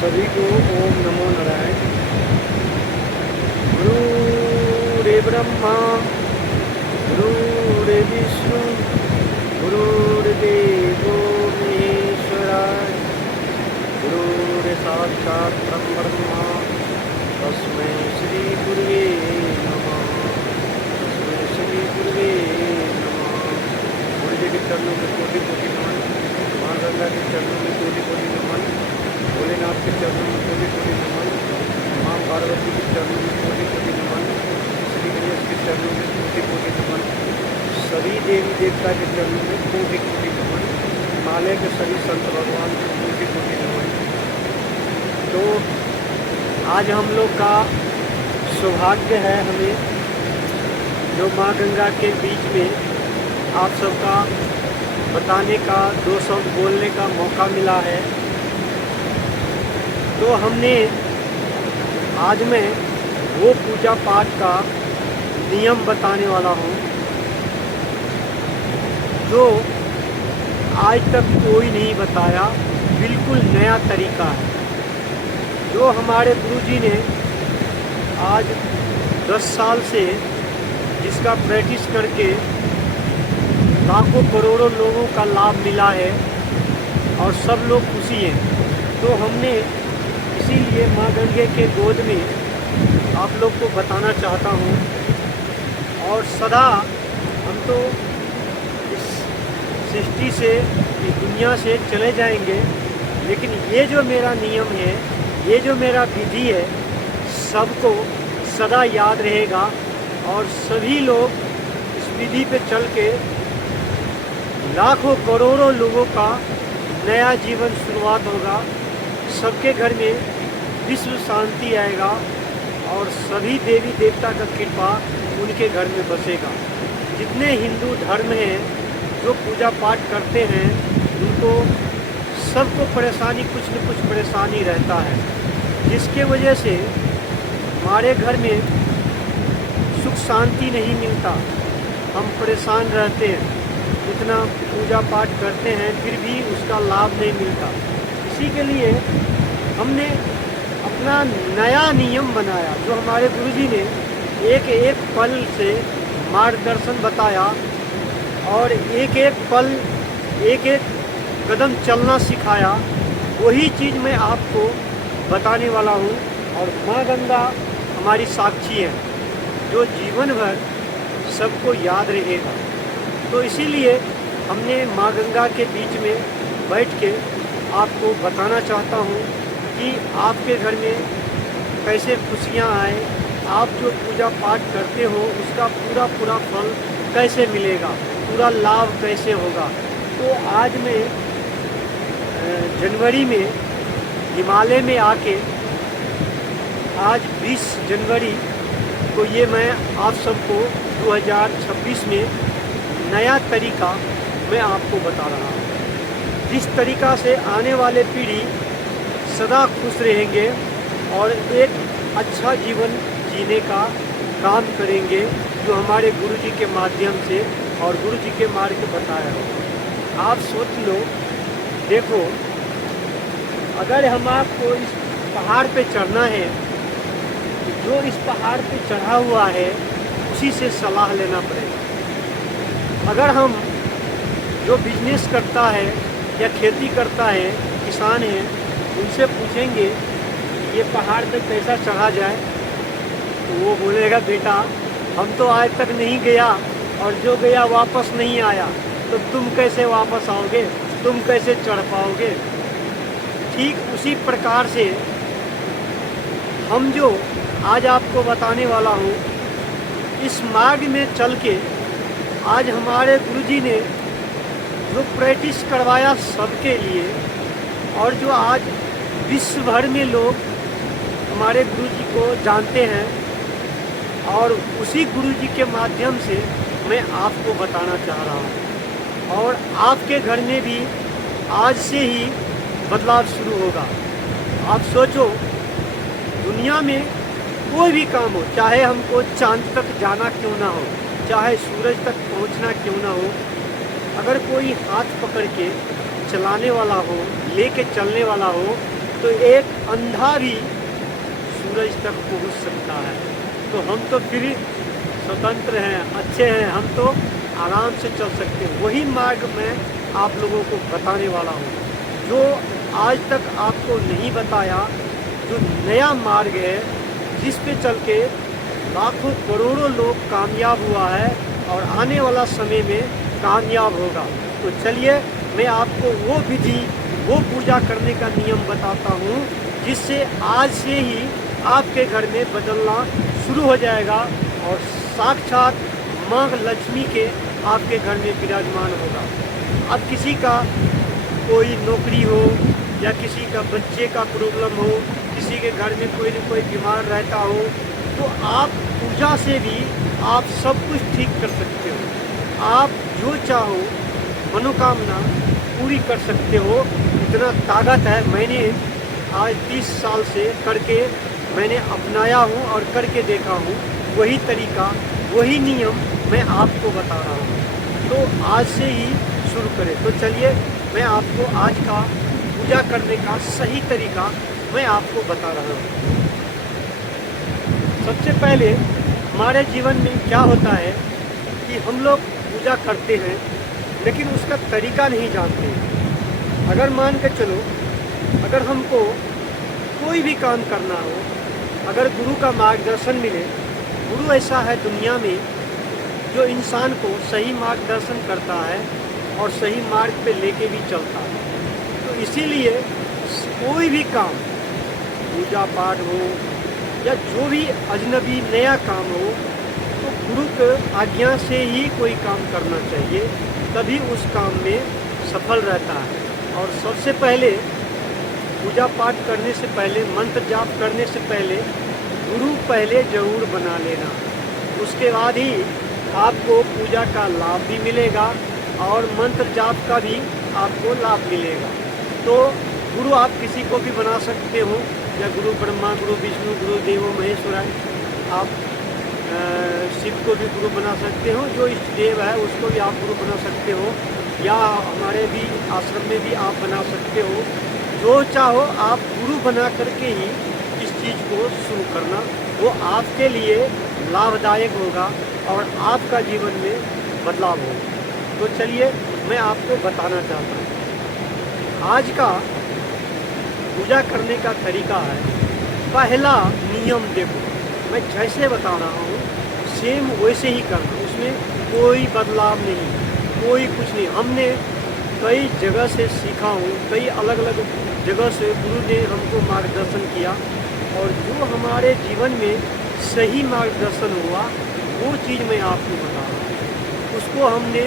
सभी को ओम नमो नारायण। गुरुरेव ब्रह्मा गुरुरेव विष्णु गुरुर्देवो महेश्वराय गुरुर्साक्षात् परब्रह्म तस्मै श्री गुरुवे नमः। तस्मै श्री गुरुवे नमः। गुरु जी के चरणों में कोटि कोटि नमन। माँ गंगा के चरणों में कोटि कोटि नमन। भोलेनाथ के चरणों में कोटि कोटि नमन। माँ पार्वती के चरणों में कोटि कोटि नमन। श्री गणेश के चरणों में कोटि कोटि नमन। सभी देवी देवता के चरणों में कोटि कोटि नमन। हिमालय के सभी संत भगवान को कोटि कोटि नमन। तो आज हम लोग का सौभाग्य है हमें जो माँ गंगा के बीच में आप सबका बताने का, दो शब्द बोलने का मौका मिला है। तो हमने आज मैं वो पूजा पाठ का नियम बताने वाला हूँ जो आज तक कोई नहीं बताया। बिल्कुल नया तरीका है जो हमारे गुरुजी ने आज 10 साल से जिसका प्रैक्टिस करके लाखों करोड़ों लोगों का लाभ मिला है और सब लोग खुशी हैं। तो हमने इसीलिए माँ गंगे के गोद में आप लोग को बताना चाहता हूँ। और सदा हम तो इस सृष्टि से, इस दुनिया से चले जाएंगे, लेकिन ये जो मेरा नियम है, ये जो मेरा विधि है, सबको सदा याद रहेगा और सभी लोग इस विधि पे चल के लाखों करोड़ों लोगों का नया जीवन शुरुआत होगा। सबके घर में विश्व शांति आएगा और सभी देवी देवता का कृपा उनके घर में बसेगा। जितने हिंदू धर्म हैं जो पूजा पाठ करते हैं उनको सबको परेशानी, कुछ न कुछ परेशानी रहता है, जिसके वजह से हमारे घर में सुख शांति नहीं मिलता। हम परेशान रहते हैं, इतना पूजा पाठ करते हैं फिर भी उसका लाभ नहीं मिलता। इसी के लिए हमने अपना नया नियम बनाया जो हमारे गुरुजी ने एक एक पल से मार्गदर्शन बताया और एक एक पल, एक एक कदम चलना सिखाया। वही चीज़ मैं आपको बताने वाला हूँ। और माँ गंगा हमारी साक्षी है जो जीवन भर सबको याद रहेगा। तो इसीलिए हमने माँ गंगा के बीच में बैठ के आपको बताना चाहता हूँ कि आपके घर में कैसे खुशियाँ आए, आप जो पूजा पाठ करते हो उसका पूरा पूरा फल कैसे मिलेगा, पूरा लाभ कैसे होगा। तो आज मैं जनवरी में हिमालय में आके आज 20 जनवरी को ये मैं आप सबको 2026 में नया तरीका मैं आपको बता रहा हूँ। जिस तरीका से आने वाले पीढ़ी सदा खुश रहेंगे और एक अच्छा जीवन जीने का काम करेंगे जो हमारे गुरुजी के माध्यम से और गुरुजी के मार्ग बताया हो। आप सोच लो, देखो, अगर हम आपको इस पहाड़ पे चढ़ना है तो जो इस पहाड़ पे चढ़ा हुआ है उसी से सलाह लेना पड़ेगा। अगर हम जो बिजनेस करता है या खेती करता है, किसान है, उनसे पूछेंगे ये पहाड़ पे कैसा चढ़ा जाए तो वो बोलेगा बेटा हम तो आज तक नहीं गया और जो गया वापस नहीं आया, तो तुम कैसे वापस आओगे, तुम कैसे चढ़ पाओगे। ठीक उसी प्रकार से हम जो आज आपको बताने वाला हूँ, इस मार्ग में चल के आज हमारे गुरुजी ने जो प्रैक्टिस करवाया सबके लिए और जो आज विश्व भर में लोग हमारे गुरुजी को जानते हैं, और उसी गुरुजी के माध्यम से मैं आपको बताना चाह रहा हूँ। और आपके घर में भी आज से ही बदलाव शुरू होगा। आप सोचो, दुनिया में कोई भी काम हो, चाहे हमको चांद तक जाना क्यों ना हो, चाहे सूरज तक पहुंचना क्यों ना हो, अगर कोई हाथ पकड़ के चलाने वाला हो, लेके चलने वाला हो, तो एक अंधा भी सूरज तक पहुंच सकता है। तो हम तो फिर स्वतंत्र हैं, अच्छे हैं, हम तो आराम से चल सकते हैं। वही मार्ग मैं आप लोगों को बताने वाला हूँ, जो आज तक आपको नहीं बताया, जो नया मार्ग है जिस पे चल के लाखों करोड़ों लोग कामयाब हुआ है और आने वाला समय में कामयाब होगा। तो चलिए मैं आपको वो विधि, वो पूजा करने का नियम बताता हूँ, जिससे आज से ही आपके घर में बदलना शुरू हो जाएगा और साक्षात माँ लक्ष्मी के आपके घर में विराजमान होगा। अब किसी का कोई नौकरी हो या किसी का बच्चे का प्रॉब्लम हो, किसी के घर में कोई न कोई बीमार रहता हो, तो आप पूजा से भी आप सब कुछ ठीक कर सकते हो। आप जो चाहो मनोकामना पूरी कर सकते हो, इतना ताकत है। मैंने आज 30 साल से करके मैंने अपनाया हूँ और करके देखा हूँ। वही तरीका, वही नियम मैं आपको बता रहा हूँ। तो आज से ही शुरू करें। तो चलिए मैं आपको आज का पूजा करने का सही तरीका मैं आपको बता रहा हूँ। सबसे पहले हमारे जीवन में क्या होता है कि हम लोग पूजा करते हैं लेकिन उसका तरीका नहीं जानते हैं। अगर मान के चलो, अगर हमको कोई भी काम करना हो, अगर गुरु का मार्गदर्शन मिले, गुरु ऐसा है दुनिया में जो इंसान को सही मार्गदर्शन करता है और सही मार्ग पे लेके भी चलता है। तो इसीलिए कोई भी काम, पूजा पाठ हो या जो भी अजनबी नया काम हो, तो गुरु के आज्ञा से ही कोई काम करना चाहिए, तभी उस काम में सफल रहता है। और सबसे पहले पूजा पाठ करने से पहले, मंत्र जाप करने से पहले गुरु पहले जरूर बना लेना। उसके बाद ही आपको पूजा का लाभ भी मिलेगा और मंत्र जाप का भी आपको लाभ मिलेगा। तो गुरु आप किसी को भी बना सकते हो, या गुरु ब्रह्मा, गुरु विष्णु, गुरु देवो महेश्वराय। आप शिव को भी गुरु बना सकते हो, जो इष्ट देव है उसको भी आप गुरु बना सकते हो, या हमारे भी आश्रम में भी आप बना सकते हो। जो चाहो आप गुरु बना करके ही इस चीज़ को शुरू करना, वो आपके लिए लाभदायक होगा और आपका जीवन में बदलाव होगा। तो चलिए मैं आपको बताना चाहता हूँ। आज का पूजा करने का तरीका है, पहला नियम देखो, मैं जैसे बता रहा हूँ सेम वैसे ही करना, उसमें कोई बदलाव नहीं, कोई कुछ नहीं। हमने कई जगह से सीखा हूँ, कई अलग अलग जगह से गुरु ने हमको मार्गदर्शन किया, और जो हमारे जीवन में सही मार्गदर्शन हुआ वो चीज़ मैं आपको बता रहा हूँ। उसको हमने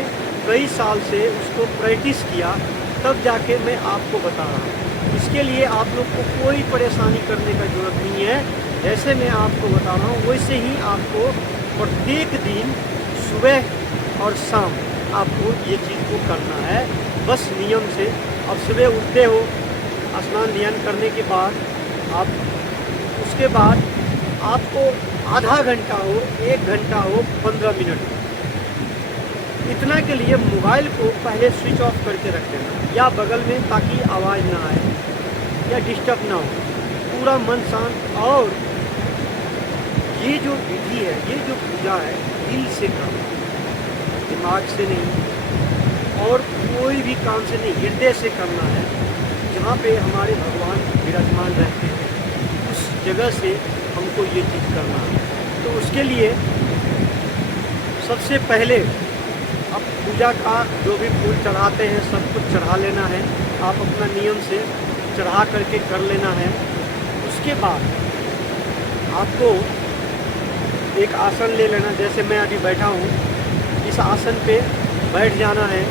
कई साल से उसको प्रैक्टिस किया, तब जाके मैं आपको बता रहा हूँ। इसके लिए आप लोग को कोई परेशानी करने का जरूरत नहीं है। जैसे मैं आपको बता रहा हूँ वैसे ही आपको प्रत्येक दिन सुबह और शाम आपको ये चीज़ को करना है, बस नियम से। अब सुबह उठते हो, स्नान ध्यान करने के बाद आप, उसके बाद आपको आधा घंटा हो, 1 घंटा हो, 15 मिनट हो, इतना के लिए मोबाइल को पहले स्विच ऑफ करके रख देना या बगल में, ताकि आवाज़ ना आए या डिस्टर्ब ना हो, पूरा मन शांत। और ये जो विधि है, ये जो पूजा है, दिल से करना, दिमाग से नहीं और कोई भी काम से नहीं, हृदय से करना है। जहाँ पे हमारे भगवान विराजमान रहते हैं उस जगह से हमको ये चीज़ करना है। तो उसके लिए सबसे पहले अब पूजा का जो भी फूल चढ़ाते हैं सब कुछ चढ़ा लेना है, आप अपना नियम से चढ़ा करके कर लेना है। उसके बाद आपको एक आसन ले लेना, जैसे मैं अभी बैठा हूँ, इस आसन पे बैठ जाना है।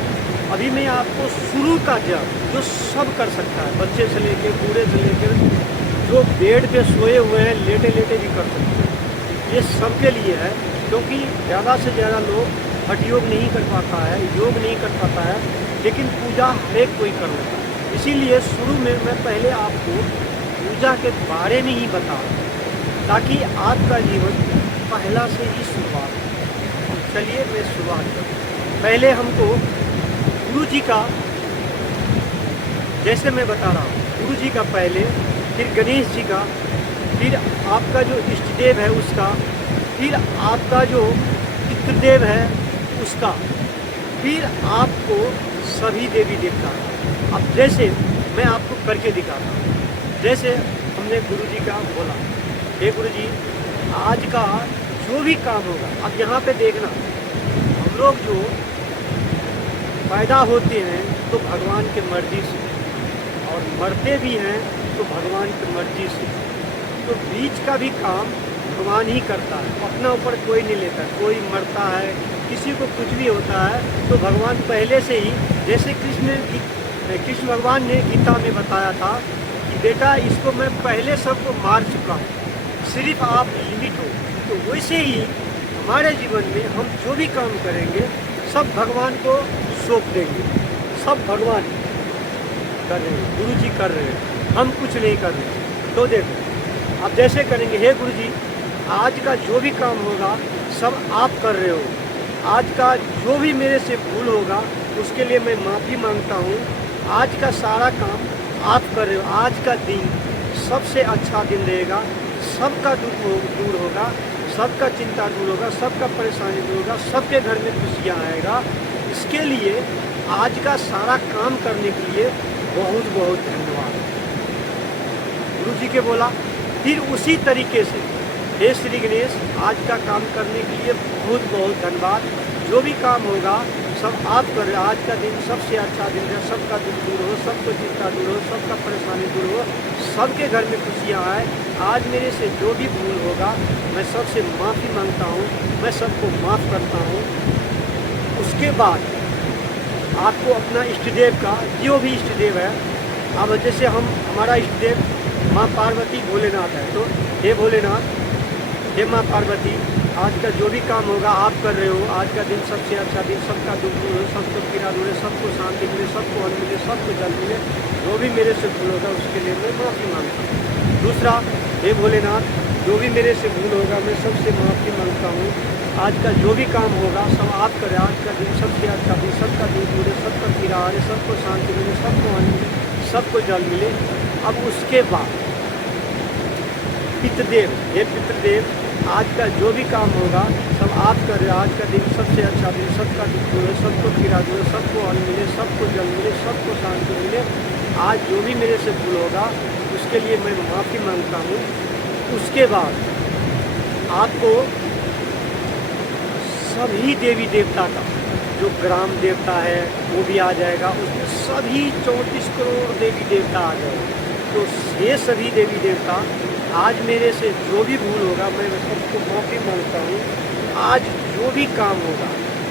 अभी मैं आपको शुरू का जप जो सब कर सकता है, बच्चे से लेके बूढ़े से लेकर जो बेड पे सोए हुए हैं, लेटे लेटे भी कर सकते हैं, ये सबके लिए है। क्योंकि ज़्यादा से ज़्यादा लोग हठ योग नहीं कर पाता है, योग नहीं कर पाता है, लेकिन पूजा हर एक कोई कर लेता है। इसीलिए शुरू में मैं पहले आपको पूजा के बारे में ही बता रहा हूँ, ताकि आपका जीवन पहला से ही शुरुआत हो। चलिए मैं शुरुआत करूँ। पहले हमको गुरु जी का, जैसे मैं बता रहा हूँ, गुरु जी का पहले फिर गणेश जी का, फिर आपका जो इष्ट देव है उसका, फिर आपका जो पितृदेव है उसका, फिर आपको सभी देवी देवता। अब जैसे मैं आपको करके दिखाता हूँ, जैसे हमने गुरु जी का बोला, हे गुरु जी आज का जो भी काम होगा, अब यहाँ पे देखना, हम लोग जो पैदा होते हैं तो भगवान की मर्जी से, और मरते भी हैं तो भगवान की मर्जी से, तो बीच का भी काम भगवान ही करता है, अपना ऊपर कोई नहीं लेता। कोई मरता है, किसी को कुछ भी होता है तो भगवान पहले से ही, जैसे कृष्ण भगवान ने गीता में बताया था कि बेटा इसको मैं पहले सबको मार चुका हूँ, सिर्फ आप लिमिट हो। तो वैसे ही हमारे जीवन में हम जो भी काम करेंगे सब भगवान को सौंप देंगे, सब भगवान कर रहे हैं, गुरु जी कर रहे हैं, हम कुछ नहीं कर रहे। तो देखो अब जैसे करेंगे, हे गुरु जी आज का जो भी काम होगा सब आप कर रहे हो, आज का जो भी मेरे से भूल होगा उसके लिए मैं माफ़ी मांगता हूँ, आज का सारा काम आप कर रहे हो, आज का दिन सबसे अच्छा दिन रहेगा, सबका दुख दूर होगा, सबका चिंता दूर होगा, सबका परेशानी दूर होगा, सबके घर में खुशियाँ आएगा। इसके लिए आज का सारा काम करने के लिए बहुत बहुत धन्यवाद। गुरु जी के बोला, फिर उसी तरीके से हे श्री गणेश आज का काम करने के लिए बहुत बहुत धन्यवाद, जो भी काम होगा सब आप कर रहे हो, आज का दिन सबसे अच्छा दिन है, सबका दुख दूर हो, सबको चिंता दूर हो, सबका परेशानी दूर हो, सबके घर में खुशियाँ आए। आज मेरे से जो भी भूल होगा मैं सबसे माफ़ी मांगता हूँ, मैं सबको माफ़ करता हूँ। उसके बाद आपको अपना इष्ट देव का, जो भी इष्ट देव है, अब जैसे हमारा इष्ट देव माँ पार्वती भोलेनाथ है, तो हे भोलेनाथ, हे माँ पार्वती आज का जो भी काम होगा आप कर रहे हो, आज का दिन सबसे अच्छा दिन, सबका दुख दूर हो, सबको पीड़ा दूर हो, सबको शांति मिले, सबको अन्न मिले, सबको जल मिले, जो भी मेरे से भूल होगा उसके लिए मैं माफ़ी मांगता हूँ। दूसरा, हे भोलेनाथ जो भी मेरे से भूल होगा मैं सबसे माफ़ी मांगता हूँ, आज का जो भी काम होगा सब आप करें, आज का दिन सबसे अच्छा दिन, सबका दुख दूर है, सबका पीड़ा है, सबको शांति मिले, सबको अन्न मिले, सबको जल मिले। अब उसके बाद पितृदेव, हे पितृदेव आज का जो भी काम होगा सब आप कर रहे हो, आज का दिन सबसे अच्छा दिन, सबका दुख दूर है, सबको पीड़ा दूर है, सबको अन्न मिले, सबको जल मिले, सबको शांति मिले। आज जो भी मेरे से भूल होगा उसके लिए मैं माफ़ी मांगता हूँ। उसके बाद आपको सभी देवी देवता का, जो ग्राम देवता है वो भी आ जाएगा, उसमें सभी 34 करोड़ देवी देवता आ जाएगा। तो ये सभी देवी देवता आज मेरे से जो भी भूल होगा मैं सबको माफ़ी मांगता हूँ। आज जो भी काम होगा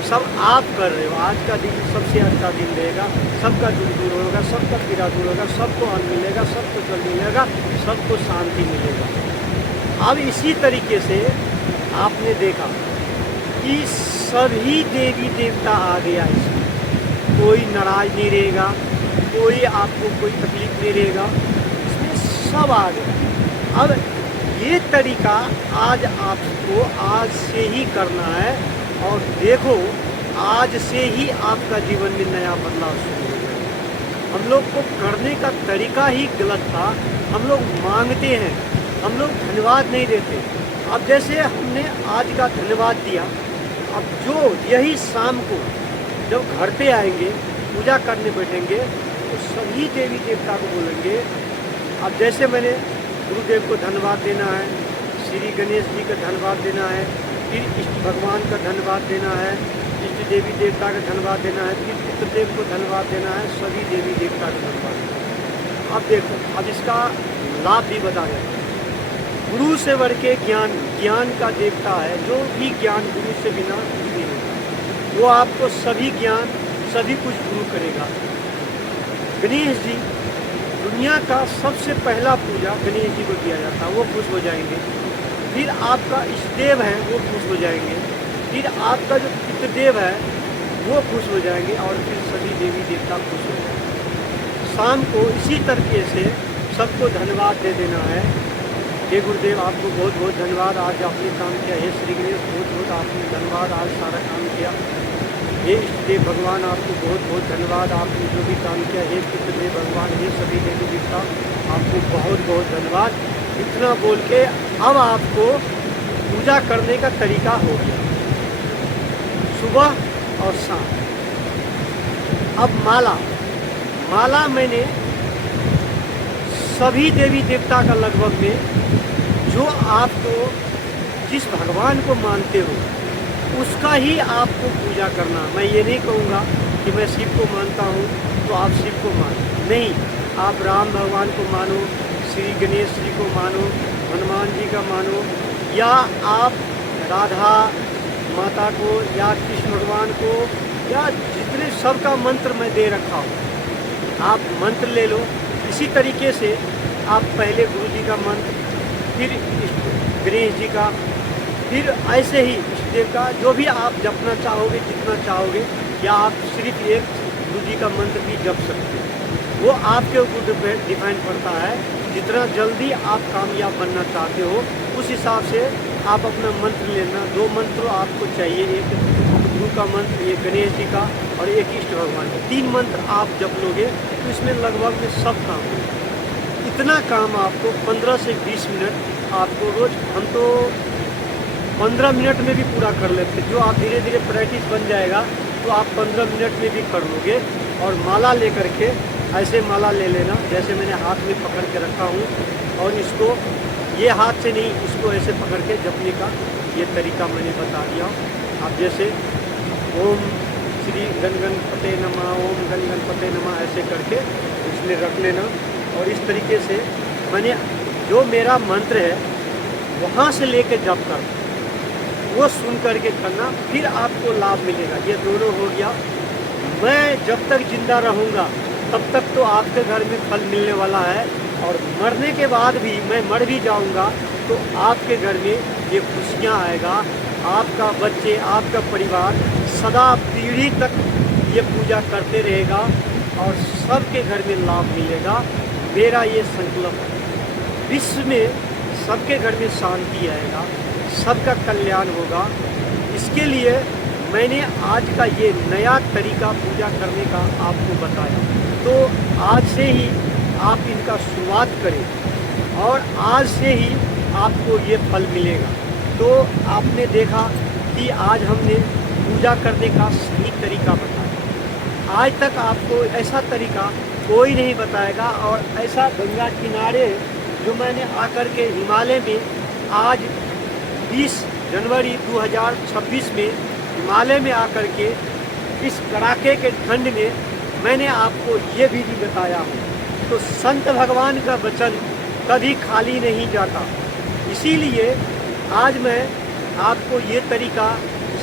सब आप कर रहे हो, आज का दिन सबसे अच्छा दिन रहेगा, सबका दुख दूर होगा, सबका पीड़ा दूर होगा, सबको अन्न मिलेगा, सबको जल मिलेगा, सबको शांति मिलेगा। अब इसी तरीके से आपने देखा कि सभी देवी देवता आ गया, इसमें कोई नाराज़ नहीं रहेगा, कोई आपको कोई तकलीफ नहीं रहेगा, इसमें सब आ गया। अब ये तरीका आज आपको आज से ही करना है, और देखो आज से ही आपका जीवन में नया बदलाव शुरू हो जाएगा। हम लोग को करने का तरीका ही गलत था, हम लोग मांगते हैं, हम लोग धन्यवाद नहीं देते। अब जैसे हमने आज का धन्यवाद दिया, अब जो यही शाम को जब घर पे आएंगे पूजा करने बैठेंगे तो सभी देवी देवता को बोलेंगे। अब जैसे मैंने गुरुदेव को धन्यवाद देना है, श्री गणेश जी का धन्यवाद देना है, फिर इष्ट भगवान का धन्यवाद देना है, इष्ट देवी देवता का धन्यवाद देना है, फिर पितृदेव को धन्यवाद देना है, सभी देवी देवता का धन्यवाद देना है। अब देखो, अब इसका लाभ भी बता दें। गुरु से बढ़ के ज्ञान, ज्ञान का देवता है, जो भी ज्ञान गुरु से बिना कुछ नहीं होता, वो आपको सभी ज्ञान सभी कुछ गुरु करेगा। गणेश जी दुनिया का सबसे पहला पूजा गणेश जी को किया जाता है, वो खुश हो जाएंगे। फिर आपका इष्टदेव है वो खुश हो जाएंगे, फिर आपका जो पितृदेव है वो खुश हो जाएंगे, और फिर सभी देवी देवता खुश हो जाएंगे। शाम को इसी तरीके से सबको धन्यवाद दे देना है। हे गुरुदेव आपको बहुत बहुत धन्यवाद, आज आपने काम किया। हे श्री गणेश बहुत बहुत आपने धन्यवाद, आज सारा काम किया। हे इष्टदेव भगवान आपको बहुत बहुत धन्यवाद, आपने जो भी काम किया। हे पितृदेव भगवान, हे सभी देवी देवता आपको बहुत बहुत धन्यवाद। इतना बोल के अब आपको पूजा करने का तरीका हो गया, सुबह और शाम। अब माला मैंने सभी देवी देवता का लगभग में, जो आपको जिस भगवान को मानते हो उसका ही आपको पूजा करना। मैं ये नहीं कहूँगा कि मैं शिव को मानता हूँ तो आप शिव को मानो, नहीं। आप राम भगवान को मानो, श्री गणेश जी को मानो, हनुमान जी का मानो, या आप राधा माता को या कृष्ण भगवान को, या जितने सबका मंत्र मैं दे रखा हूँ, आप मंत्र ले लो। इसी तरीके से आप पहले गुरु जी का मंत्र, फिर गणेश जी का, फिर ऐसे ही इष्टदेव का, जो भी आप जपना चाहोगे, जितना चाहोगे, या आप सिर्फ एक गुरु जी का मंत्र भी जप सकते हो। वो आपके ऊपर डिपेंड करता है, जितना जल्दी आप कामयाब बनना चाहते हो उस हिसाब से आप अपना मंत्र लेना। 2 मंत्र आपको चाहिए, एक गुरु का मंत्र, एक गणेश जी का, और एक इष्ट भगवान का। 3 मंत्र आप जप लोगे तो इसमें लगभग में सब काम होगा। इतना काम आपको 15 से 20 मिनट आपको रोज, हम तो 15 मिनट में भी पूरा कर लेते। जो आप धीरे धीरे प्रैक्टिस बन जाएगा तो आप 15 मिनट में भी कर लोगे। और माला लेकर के ऐसे माला ले लेना, जैसे मैंने हाथ में पकड़ के रखा हूँ, और इसको ये हाथ से नहीं, इसको ऐसे पकड़ के जपने का ये तरीका मैंने बता दिया। आप जैसे ओम श्री गणपते नमः, ओम गणपते नमः ऐसे करके इसमें रख लेना। और इस तरीके से मैंने जो मेरा मंत्र है वहाँ से लेके जप कर वो सुन करके करना, फिर आपको लाभ मिलेगा। ये दोनों हो गया। मैं जब तक जिंदा रहूँगा तब तक तो आपके घर में फल मिलने वाला है, और मरने के बाद भी, मैं मर भी जाऊँगा तो आपके घर में ये खुशियाँ आएगा। आपका बच्चे, आपका परिवार सदा पीढ़ी तक ये पूजा करते रहेगा और सबके घर में लाभ मिलेगा। मेरा ये संकल्प है। विश्व में सबके घर में शांति आएगा, सबका कल्याण होगा। इसके लिए मैंने आज का ये नया तरीका पूजा करने का आपको बताया। तो आज से ही आप इनका शुरुआत करें और आज से ही आपको ये फल मिलेगा। तो आपने देखा कि आज हमने पूजा करने का सही तरीका बताया। आज तक आपको ऐसा तरीका कोई नहीं बताएगा। और ऐसा गंगा किनारे जो मैंने आकर के हिमालय में आज 20 जनवरी 2026 में हिमालय में आकर के इस कड़ाके के ठंड में मैंने आपको ये भी बताया हूँ। तो संत भगवान का वचन कभी खाली नहीं जाता। इसीलिए आज मैं आपको ये तरीका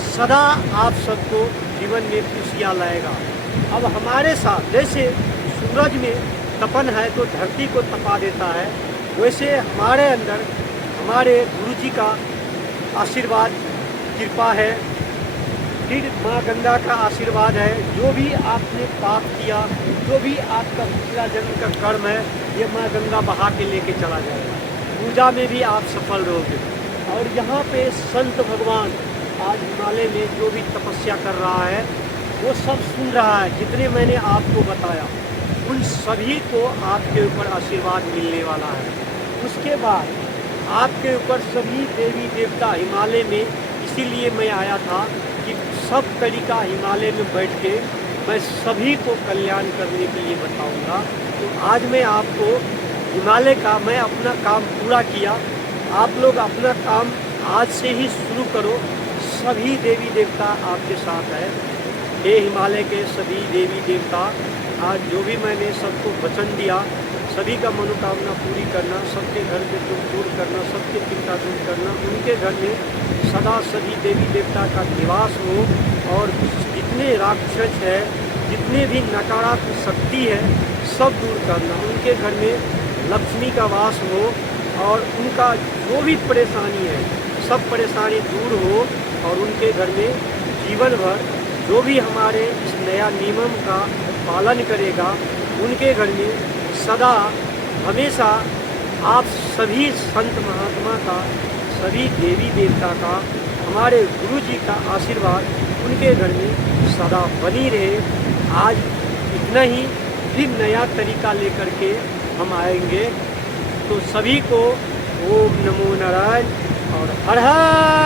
सदा आप सबको जीवन में खुशियाँ लाएगा। अब हमारे साथ जैसे सूरज में तपन है तो धरती को तपा देता है, वैसे हमारे अंदर हमारे गुरु जी का आशीर्वाद कृपा है, फिर माँ गंगा का आशीर्वाद है। जो भी आपने पाप किया, जो भी आपका पिछला जन्म का कर्म है, ये माँ गंगा बहा के लेके चला जाएगा। पूजा में भी आप सफल रहोगे। और यहाँ पे संत भगवान आज हिमालय में जो भी तपस्या कर रहा है वो सब सुन रहा है। जितने मैंने आपको बताया उन सभी को आपके ऊपर आशीर्वाद मिलने वाला है। उसके बाद आपके ऊपर सभी देवी देवता हिमालय में, इसीलिए मैं आया था कि सब तरीका हिमालय में बैठ के मैं सभी को कल्याण करने के लिए बताऊंगा। तो आज मैं आपको हिमालय का मैं अपना काम पूरा किया। आप लोग अपना काम आज से ही शुरू करो। सभी देवी देवता आपके साथ है। हे हिमालय के सभी देवी देवता, आज जो भी मैंने सबको वचन दिया, सभी का मनोकामना पूरी करना, सबके घर के दुख दूर करना, सबके चिंता दूर करना, उनके घर में सदा सभी देवी देवता का निवास हो। और जितने राक्षस है, जितने भी नकारात्मक शक्ति है, सब दूर करना। उनके घर में लक्ष्मी का वास हो और उनका जो भी परेशानी है सब परेशानी दूर हो। और उनके घर में जीवन भर जो भी हमारे इस नया नियम का पालन करेगा, उनके घर में सदा हमेशा आप सभी संत महात्मा का, सभी देवी देवता का, हमारे गुरु जी का आशीर्वाद उनके घर में सदा बनी रहे। आज इतना ही, फिर नया तरीका लेकर के हम आएंगे। तो सभी को ओम नमो नारायण और हर हर